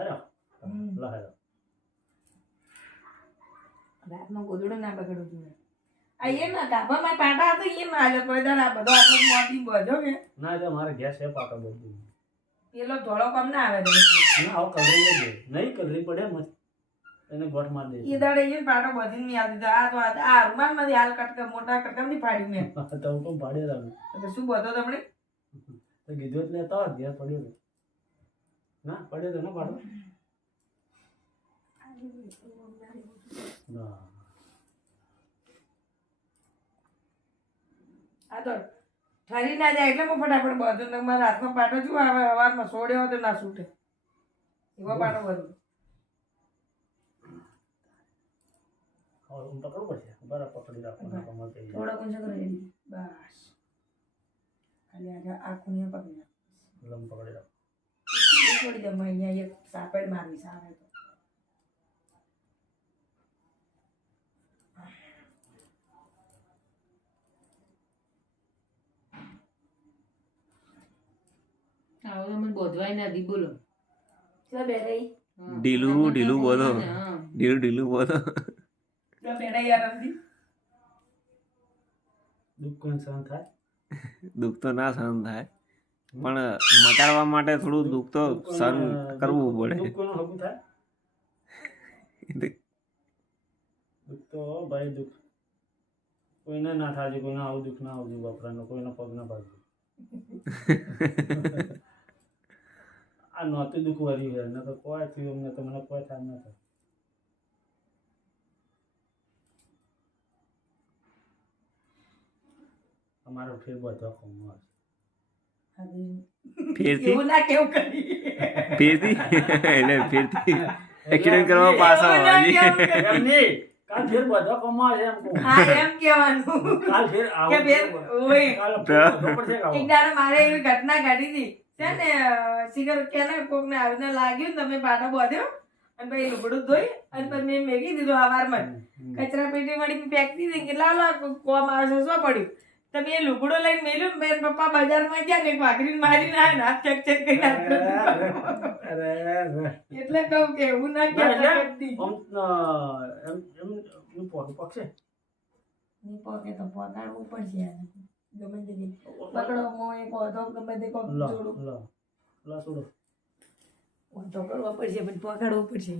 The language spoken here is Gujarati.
હારો હારો રાતનો ગોદડો ના બગડવો જોઈએ. આ એ ના ગાભામાં પાટા હતો એ ના હાલે કોઈ દાડા બધો આટલો મોટી બોજો કે ના જો મારે ગેસ છે પાટો બધું પેલો ધોળો કમ ના આવે તો ના આવ કલરી દે નહીં કલરી પડે મત એને ગોઠ માર દે એ દાડે એ પાટો બધીને મી આવી દીધો. આ તો આ રૂમાલમાંથી હાલ કટકા મોટા કટકામાંથી ફાડી મેં તો હું તો પાડે રામ તો શું બધો તમને તો કીધું એટલે તો ઘેર પડ્યો તો ના પડ્યો તો ના પાડો ના આ તો ઠરી ના જાય એટલે હું ફટાફટ બધો મારા હાથમાં પાટો છું હવે અવારમાં સોડ્યો તો ના છૂટે એવો પાટો બધો હવે હું પકડવું પડશે બરાબર પકડી રાખવાના કમર થઈ થોડો કોણ છે રેડી બસ ખાલી આજે આ ખૂણે પકડી રાખ લમ પકડી રાખ છોડી દે. મેં અહીંયા એક સાપેડ મારી સારે તો આવો મને બોધવાય ના દી બોલો ચલો બેરાઈ ઢીલું બોલો ઢીલું બોલો ચલો બેરાઈ આરામથી દુઃખ કોણ સહન થાય દુઃખ તો ના સહન થાય પણ મટાડવા માટે થોડું દુઃખ તો સહન કરવું પડે. દુઃખ કોનું હગું થાય દુઃખ તો ભાઈ દુઃખ કોઈને ના થાય કોઈને આવું દુઃખ ના આવતું બાપરાનું કોઈના પગ ના ભાગતું આ નહોતું દુઃખ વર્યું છે ને તો કોઈ થયું અમને તો મને કોઈ થાય ન થાય અમારો ફેર બધો કોમો ફેરથી એવું ના કેવું કરી ફેરથી એટલે ફેરથી એક્સિડન્ટ કરવા પાછો એમની કાલ ફેર બધો કોમો છે એમ કહું હા એમ કહેવાનું કાલ ફેર કે બેન ઓય કાલ બધો પડશે એક કાવ દાડે મારે એવી ઘટના ઘટી હતી છે ને શિખર કે ને કોકને આવીને લાગ્યું ને તમે પાટો બાંધ્યો અને પછી લુગડું ધોઈ અને પછી મેં મેગી દીધું સવારમાં કચરા પેટી વાળી ફેંકતી હતી કેટલા કોમ આવશે શું પડ્યું તમે એ લુગડો લઈને મેલ્યું મેં પપ્પા બજારમાં ગયા ને વાઘરી મારી ના હાથ ચેક ચેક કરી એટલે કહું કે એવું ના કે એમ પક્ષે પોકે તો પગાડવું પડશે ગમે તે પકડો મોય પોતો ગમે તે કોક જોડું લો છોડો તો કરવો પડશે પણ પકડવું પડશે